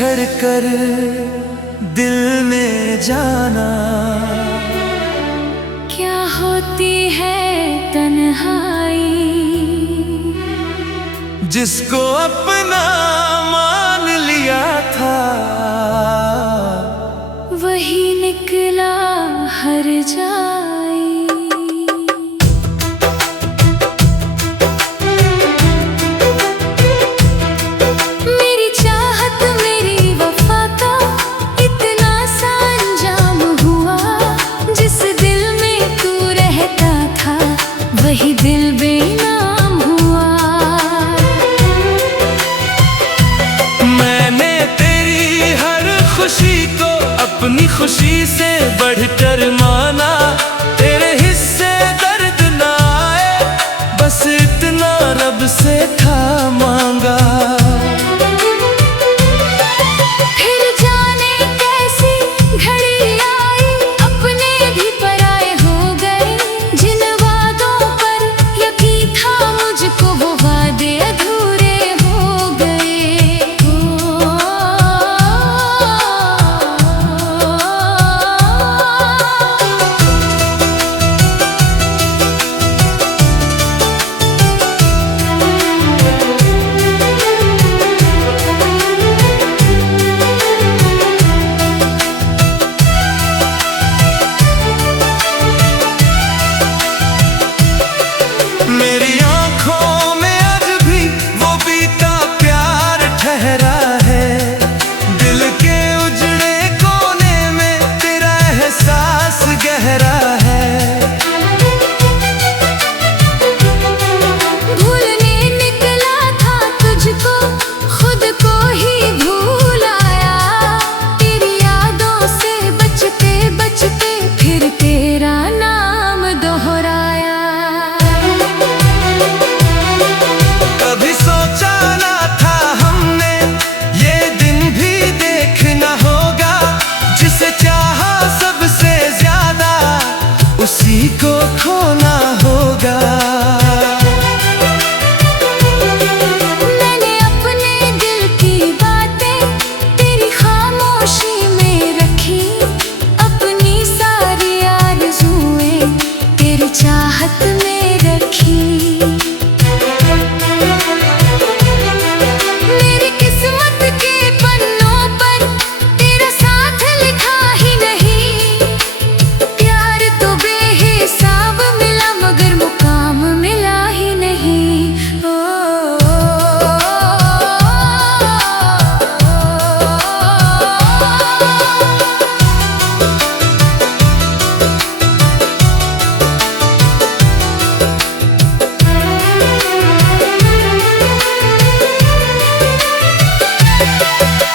बिछड़ कर दिल में जाना। क्या होती है तन्हाई, जिसको अपना मान लिया था वही निकला हर जाई। मेरी चाहत मेरी वफा का इतना सा अंजाम हुआ, जिस दिल में तू रहता था वही दिल बेनाम हुआ। मैंने तेरी हर खुशी को अपनी खुशी से बढ़कर माना। तेरे हिस्से दर्द ना आए बस इतना रब से था मांगा। फिर जाने कैसी घड़ी आई, अपने भी पराए हो गए। जिन वादों पर यकीन था मुझको वो वादे अधूरे हो गए। मेरी आंखों में आज भी वो बीता प्यार ठहरा है। दिल के उजड़े कोने में तेरा एहसास गहरा है। भूलने निकला था तुझको, खुद को ही भूल आया। तेरी यादों से बचते बचते फिर तेरा नाम दोहराया। कभी सोचा ना था हमने ये दिन भी देखना होगा। जिसे चाहा सबसे ज्यादा उसी को खोना होगा। मैंने अपने दिल की बातें तेरी खामोशी में रखी। अपनी सारी आरज़ुएं तेरी चाहत में रखी। मेरी किस्मत के पन्नों पर तेरा साथ लिखा ही नहीं। प्यार तो बेहिसाब मिला मगर मुकाम मिला ही नहीं।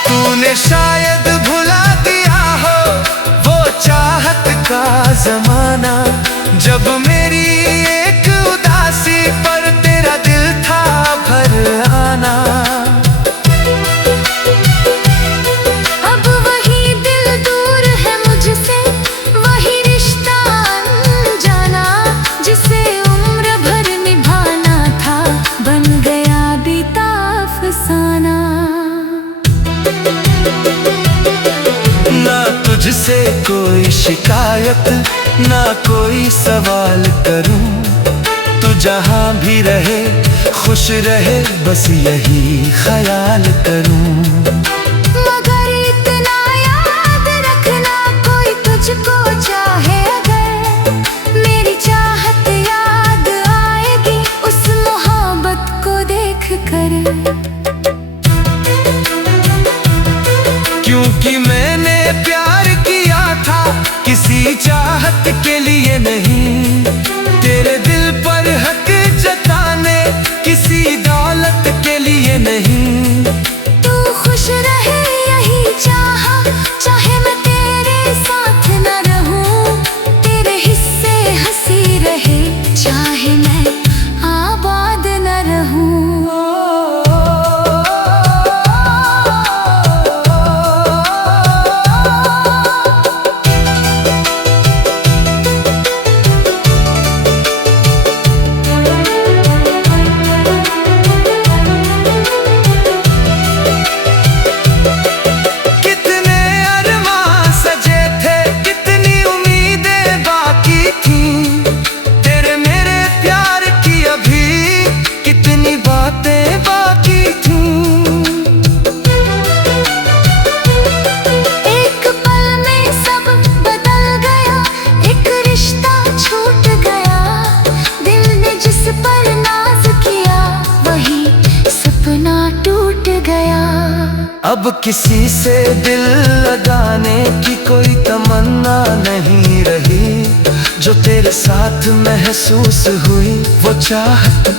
तूने शायद भुला दिया हो वो चाहत का जमाना। जब मेरी एक उदासी पर तेरा दिल था भर आना। अब वही दिल दूर है मुझसे, वही रिश्ता अनजाना। जिसे उम्र भर निभाना था बन गया बीता अफसाना। ना तुझसे कोई शिकायत ना कोई सवाल करूं। तू जहां भी रहे खुश रहे बस यही ख्याल करूं। मगर इतना याद रखना कोई तुझको चाहे अगर, मेरी चाहत याद आएगी उस मोहब्बत को देख कर। क्योंकि मैंने प्यार किया था किसी चाहत के लिए नहीं। तेरे दिल पर हक जताने किसी दौलत के लिए नहीं। तू खुश अब किसी से दिल लगाने की कोई तमन्ना नहीं रही। जो तेरे साथ महसूस हुई वो चाहत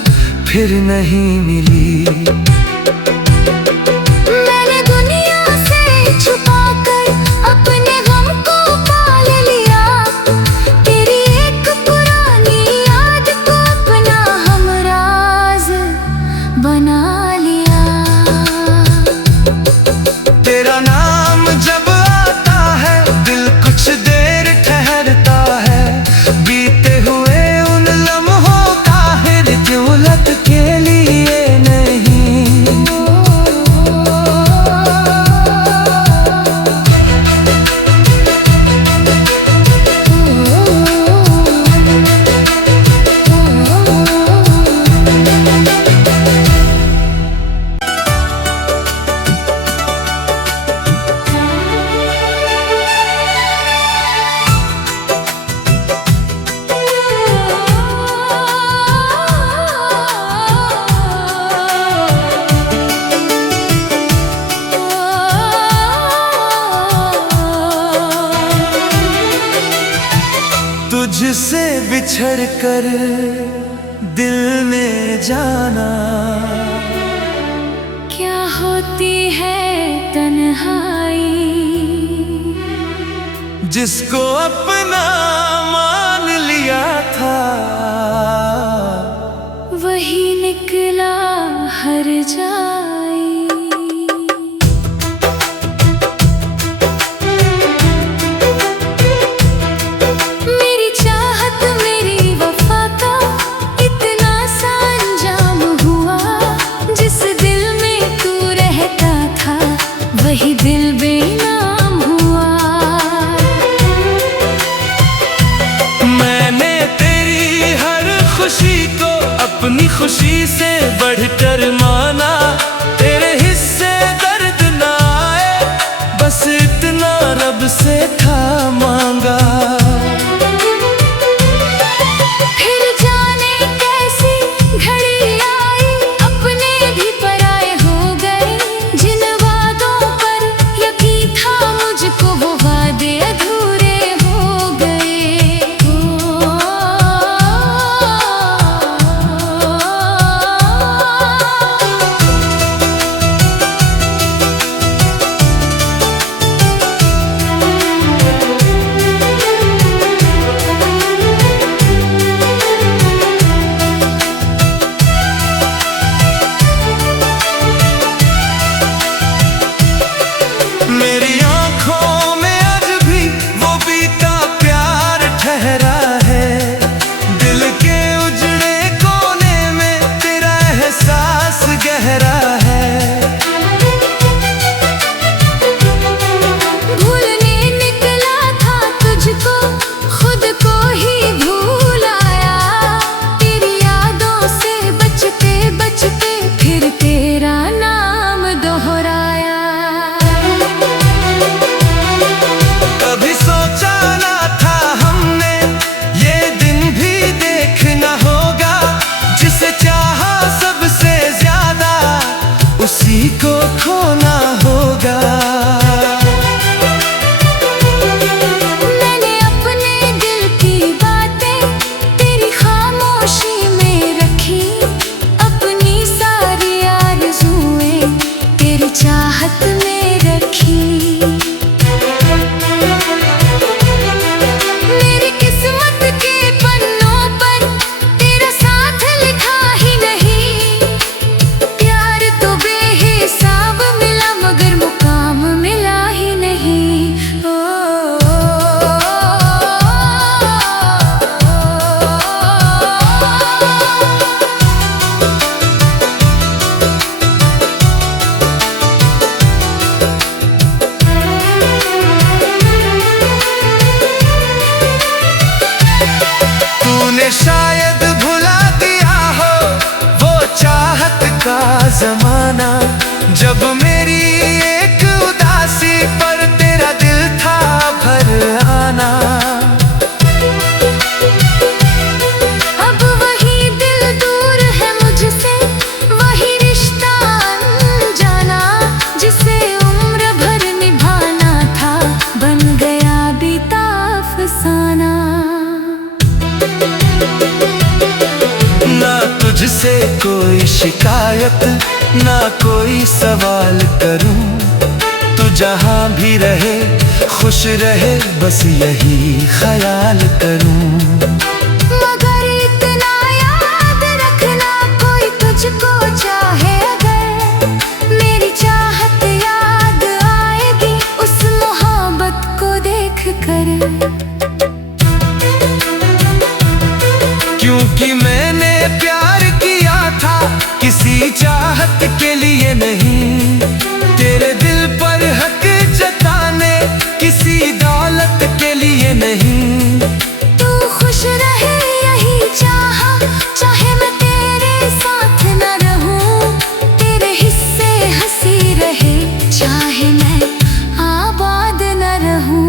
फिर नहीं मिली। मैंने दुनिया से छुपाकर अपने गम को पाल लिया। तेरी एक पुरानी याद को अपना हमराज बना लिया। तेरा नाम जब आता है दिल कुछ देर ठहरता है। बीते हुए उन लम्हों का हृदय उलट के लिए नहीं। तुझसे बिछड़ कर दिल में जाना क्या होती है तन्हाई। जिसको अपना मान लिया था वही निकला हर जाई। मेरी चाहत मेरी वफा का इतना सा अंजाम हुआ। जिस दिल में तू रहता था वही दिल बेनाम हुआ। मैंने तेरी हर खुशी को अपनी खुशी से बढ़कर माना। तेरे हिस्से दर्द ना आए बस इतना रब से था मांगा। फिर जाने कैसी घड़ी आई अपने भी पराए हो गए। जिन वादों पर यकीन था मुझको वो वादे अधूरे हो गए। मेरी आंखों में आज भी वो बीता प्यार ठहरा है। दिल के उजड़े कोने में तेरा एहसास गहरा है। भूलने निकला था तुझको खुद को ही भूल आया। तेरी यादों से बचते बचते फिर तेरा नाम दोहराया। कभी सोचा ना था हमने ये दिन भी देखना होगा। जिसे चाहा सबसे ज्यादा उसी को खोना होगा। मैंने अपने दिल की बातें तेरी खामोशी में रखी। अपनी सारी आरज़ुएं तेरी चाहत में रखी। मेरी किस्मत के पन्नों पर तेरा साथ लिखा ही नहीं। प्यार तो बेहिसाब मिला मगर मुकाम मिला ही नहीं। तूने शायद भुला दिया हो वो चाहत का जमाना। जब मेरी एक उदासी पर तेरा दिल था भर आना। अब वही दिल दूर है मुझसे वही रिश्ता अनजाना। जिसे ना तुझसे कोई शिकायत, ना कोई सवाल करूं। तू जहां भी रहे खुश रहे, बस यही ख्याल करूं। मगर इतना याद रखना, कोई तुझको चाहे अगर, मेरी चाहत याद आएगी उस मोहब्बत को देख कर। क्योंकि मैंने प्यार किया था किसी चाहत के लिए नहीं, तेरे दिल पर हक जताने किसी दौलत के लिए नहीं। तू खुश रहे यही चाहा, चाहे मैं तेरे साथ न रहूं, तेरे हिस्से हंसी रहे चाहे मैं आबाद न रहूं।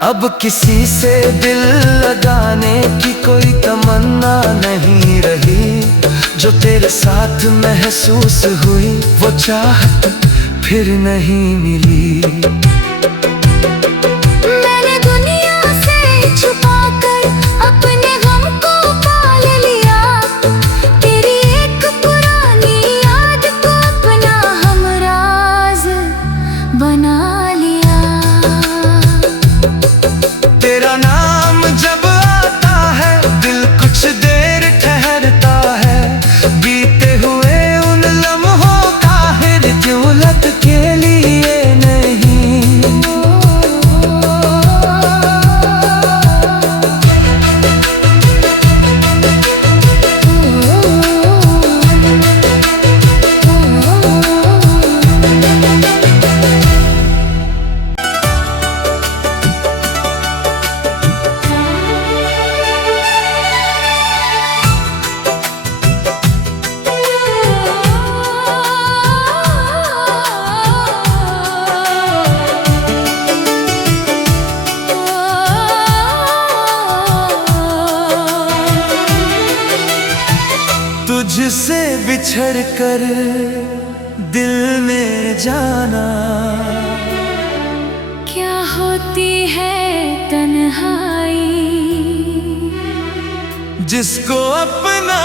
अब किसी से दिल लगाने की कोई तमन्ना नहीं रही, जो तेरे साथ महसूस हुई वो चाहत फिर नहीं मिली। मैंने दुनिया से छुपाकर अपने गम को पाल लिया, तेरी एक पुरानी याद को अपना हमराज बना लिया। तेरा नाम जब आता है दिल कुछ देर ठहरता है, बीते हुए उन लम्हों का हिर्दौलत के लिए नहीं। तुझसे बिछड़ कर दिल में जाना, क्या होती है तन्हाई, जिसको अपना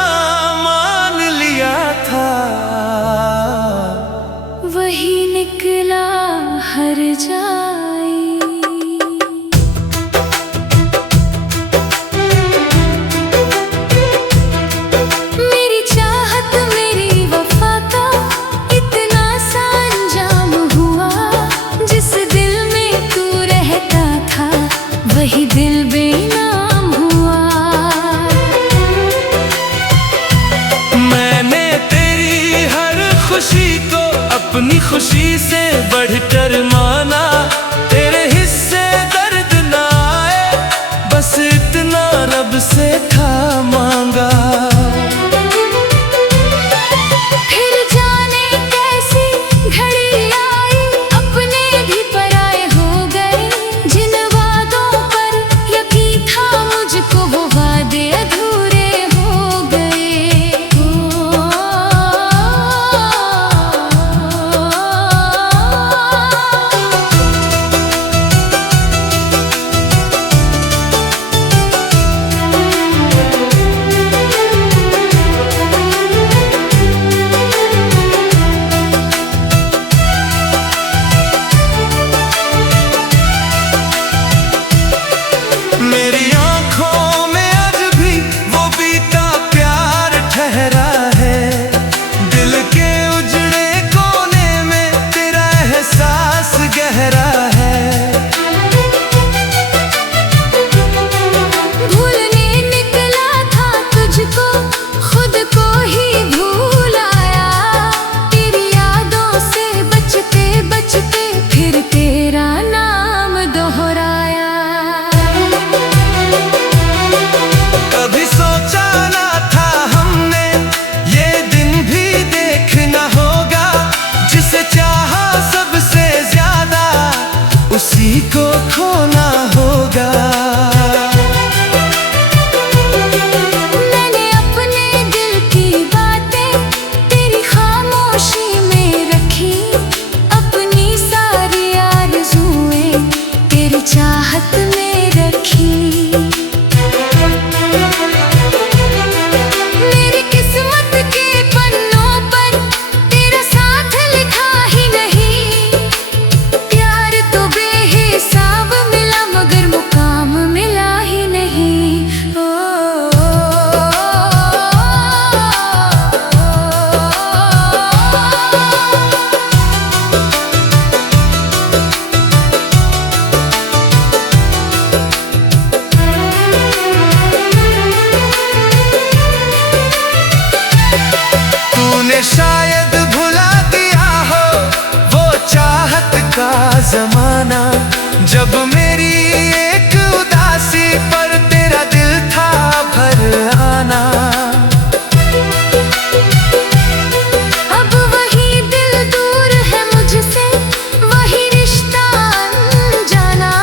मान लिया था वही निकला हर जाई। मेरी चाहत मेरी वफा का इतना सा अंजाम हुआ, जिस दिल में तू रहता था वही दिल बेनाम हुआ। मैंने तेरी हर खुशी को अपनी खुशी से बढ़कर माना, तेरे हिस्से दर्द ना आए बस इतना रब से था मांगा। फिर जाने कैसी घड़ी आई, अपने भी पराए हो गए, जिन वादों पर यकीन था मुझको वो वादे अधूरे हो गए। शायद भुला दिया हो वो चाहत का जमाना, जब मेरी एक उदासी पर तेरा दिल था भर आना। अब वही दिल दूर है मुझसे, वही रिश्ता अनजाना,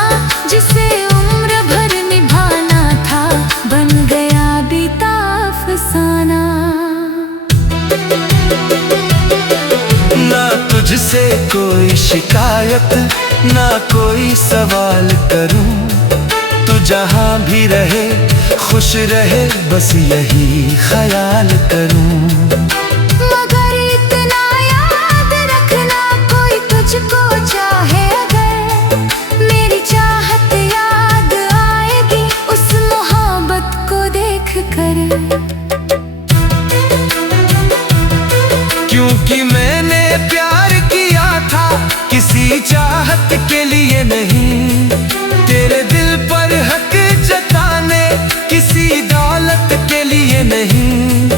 जिसे उम्र भर निभाना था, बन गया बीता अफसाना। ना तुझसे कोई शिकायत, ना कोई सवाल करूं, तू जहां भी रहे खुश रहे, बस यही ख्याल करूं। मगर इतना याद रखना, कोई तुझको चाहे अगर, मेरी चाहत याद आएगी उस मोहब्बत को देख कर। क्योंकि मैंने प्यार किया था किसी चाहत के लिए नहीं, तेरे दिल पर हक जताने किसी दौलत के लिए नहीं।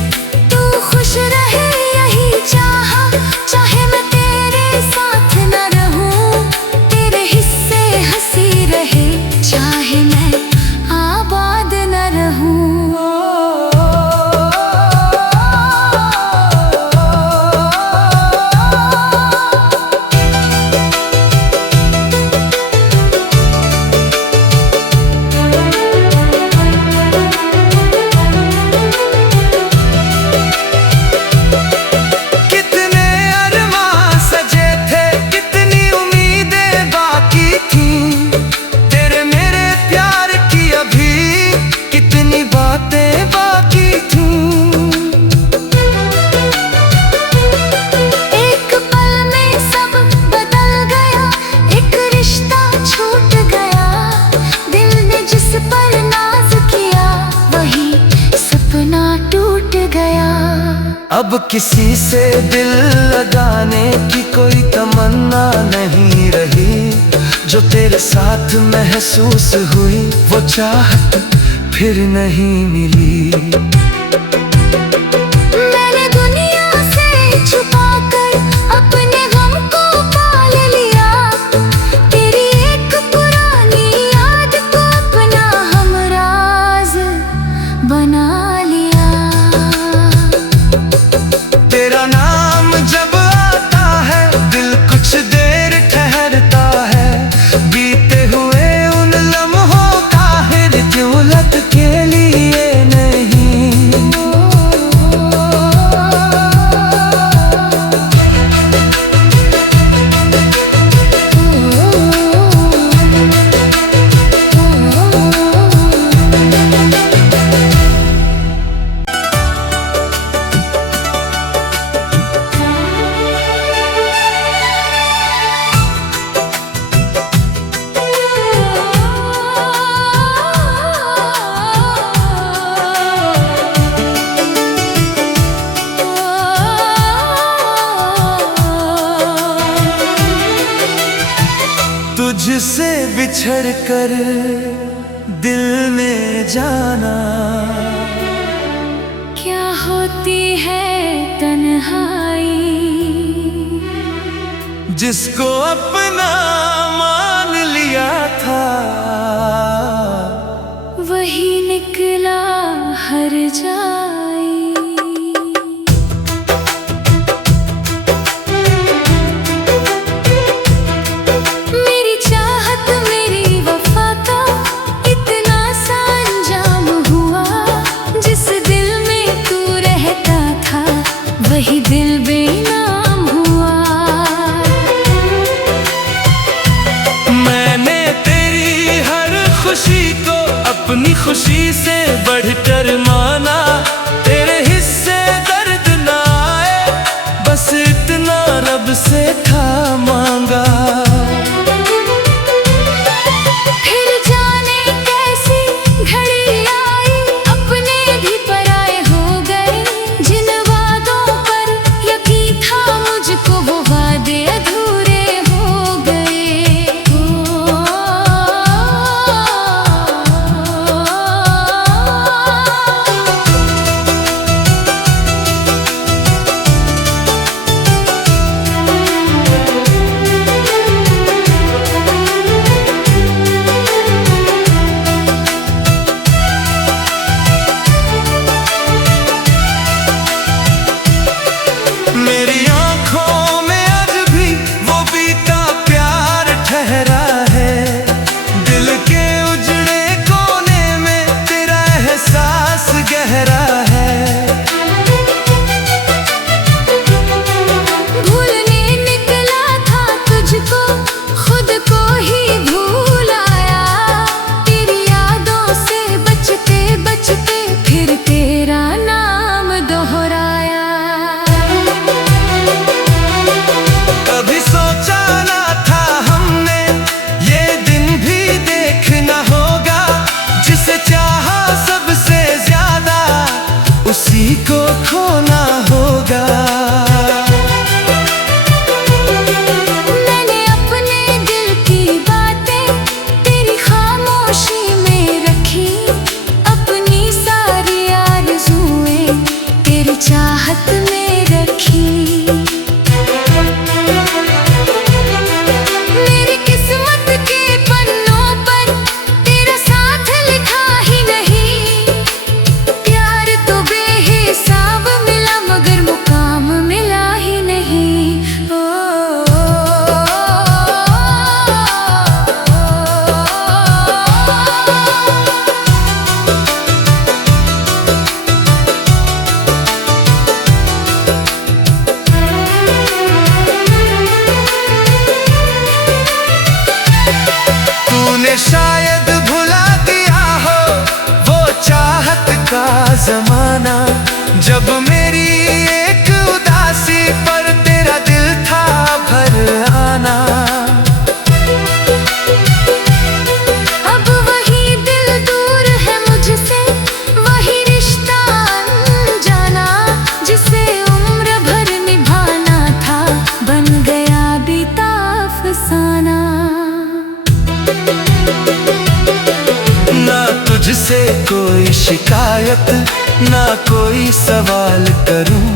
तू खुश रहे यही चाहा, चाहे मैं तेरे साथ न रहूं, तेरे हिस्से हंसी रहे, चाहे मैं आबाद न रहूं। अब किसी से दिल लगाने की कोई तमन्ना नहीं रही, जो तेरे साथ महसूस हुई वो चाहत फिर नहीं मिली। मैंने दुनिया से छुपाकर अपने गम को पाल लिया, तेरी एक पुरानी याद को अपना हमराज बना लिया। तेरा नाम जब आता है दिल कुछ देर ठहरता है, बीते हुए उन लम्हों का हिर दौलत के लिए नहीं। तुझसे बिछड़ कर दिल में जाना, क्या होती है तन्हाई, जिसको अपना मान लिया था वही निकला हर जाई। मेरी चाहत मेरी वफा का इतना सा अंजाम हुआ, जिस दिल में तू रहता था वही दिल बेनाम हुआ। मैंने तेरी हर खुशी को अपनी खुशी से बढ़कर माना, तेरे हिस्से दर्द ना आए बस इतना रब से था मांगा। फिर जाने कैसी घड़ी आई, अपने भी पराए हो गए, जिन वादों पर यकीन था मुझको वो वादे अधूरे हो गए। तुझसे कोई शिकायत ना कोई सवाल करूं।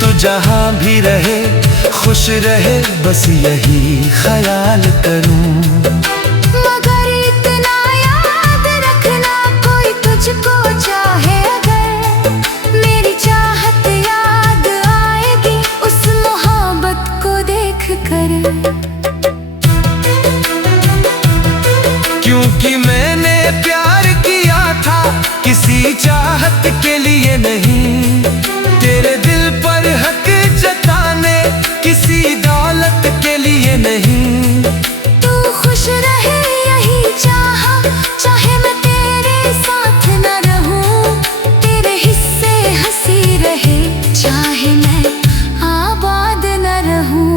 तू जहां भी रहे खुश रहे बस यही ख्याल करूं। मगर इतना याद रखना कोई तुझको चाहे अगर, मेरी चाहत याद आएगी उस मोहब्बत को देख कर। क्योंकि मैंने प्यार किया था किसी चाहत के लिए नहीं, तेरे दिल पर हक जताने किसी दौलत के लिए नहीं। तू खुश रहे यही चाहा, चाहे मैं तेरे साथ न रहूं, तेरे हिस्से हंसी रहे चाहे मैं आबाद न रहूं।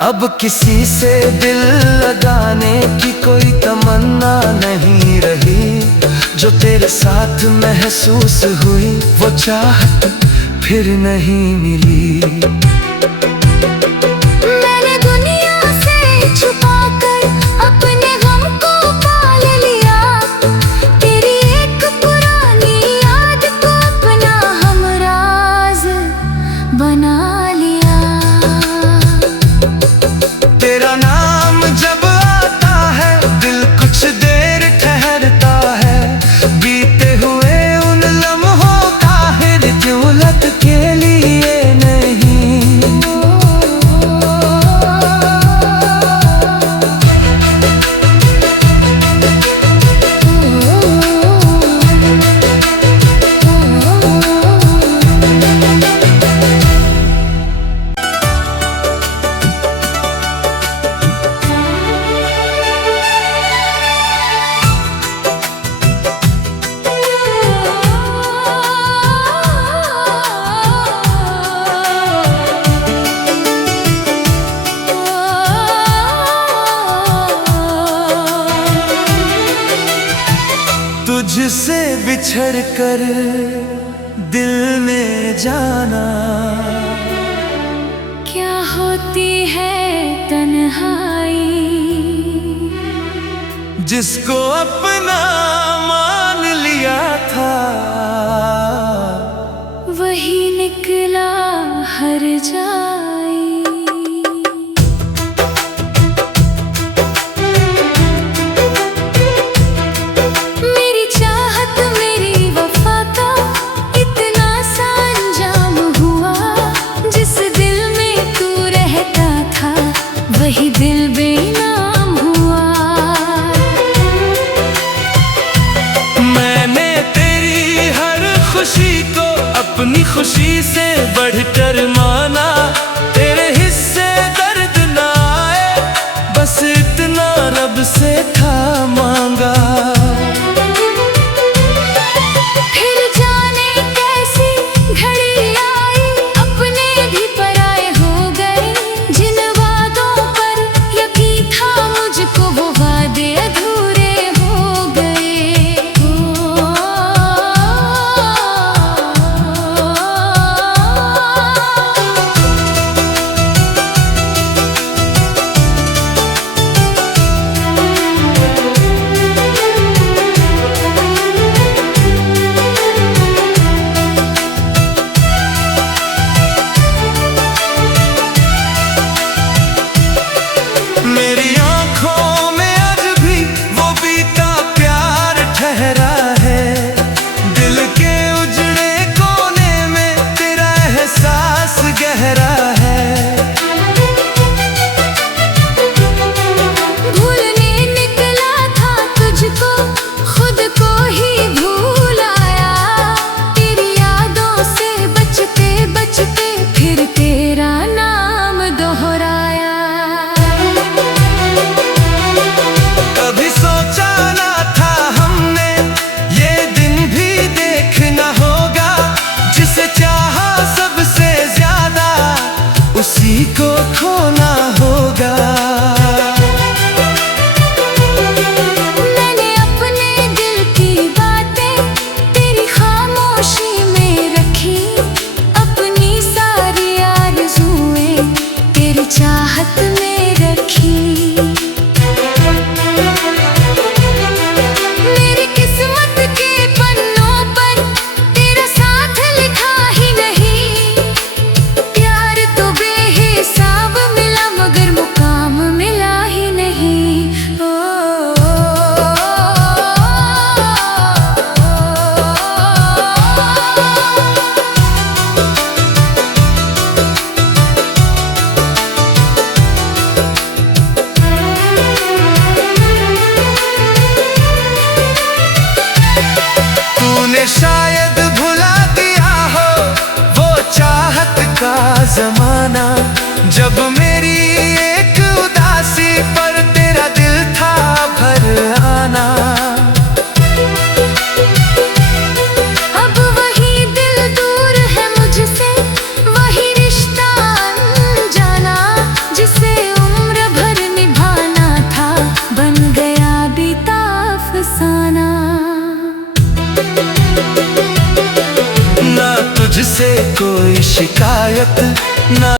अब किसी से दिल लगाने की कोई तमन्ना नहीं रही, जो तेरे साथ महसूस हुई वो चाहत फिर नहीं मिली। मैंने दुनिया से छुपाकर अपने गम को पाल लिया, तेरी एक पुरानी याद को अपना हमराज बना लिया। तेरा नाम जब आता है दिल कुछ देर ठहरता है, बीते हुए उन लम्हों का हिरजूलत के लिए नहीं। तुझसे बिछड़ कर दिल में जाना क्या होती है तन्हाई, जिसको अपना मान लिया था वही निकला हर जाई। मेरी चाहत मेरी वफा का इतना सा अंजाम हुआ, जिस दिल में तू रहता था वही दिल बेनाम हुआ। मैंने तेरी हर खुशी को अपनी खुशी से बढ़कर माना, तेरे हिस्से दर्द ना आए बस इतना रब से था मांगा। फिर जाने कैसी घड़ी आई अपने भी पराए हो गए, जिन वादों पर यकीन था मुझको वो वादे अधूरे हो गए। शायद भुला दिया हो वो चाहत का जमाना, जब मेरी एक उदासी पर तेरा दिल था भर आना। अब वही दिल दूर है मुझसे, वही रिश्ता अनजाना, जिसे उम्र भर निभाना था, बन गया बीता अफसाना। ना तुझसे कोई शिकायत, ना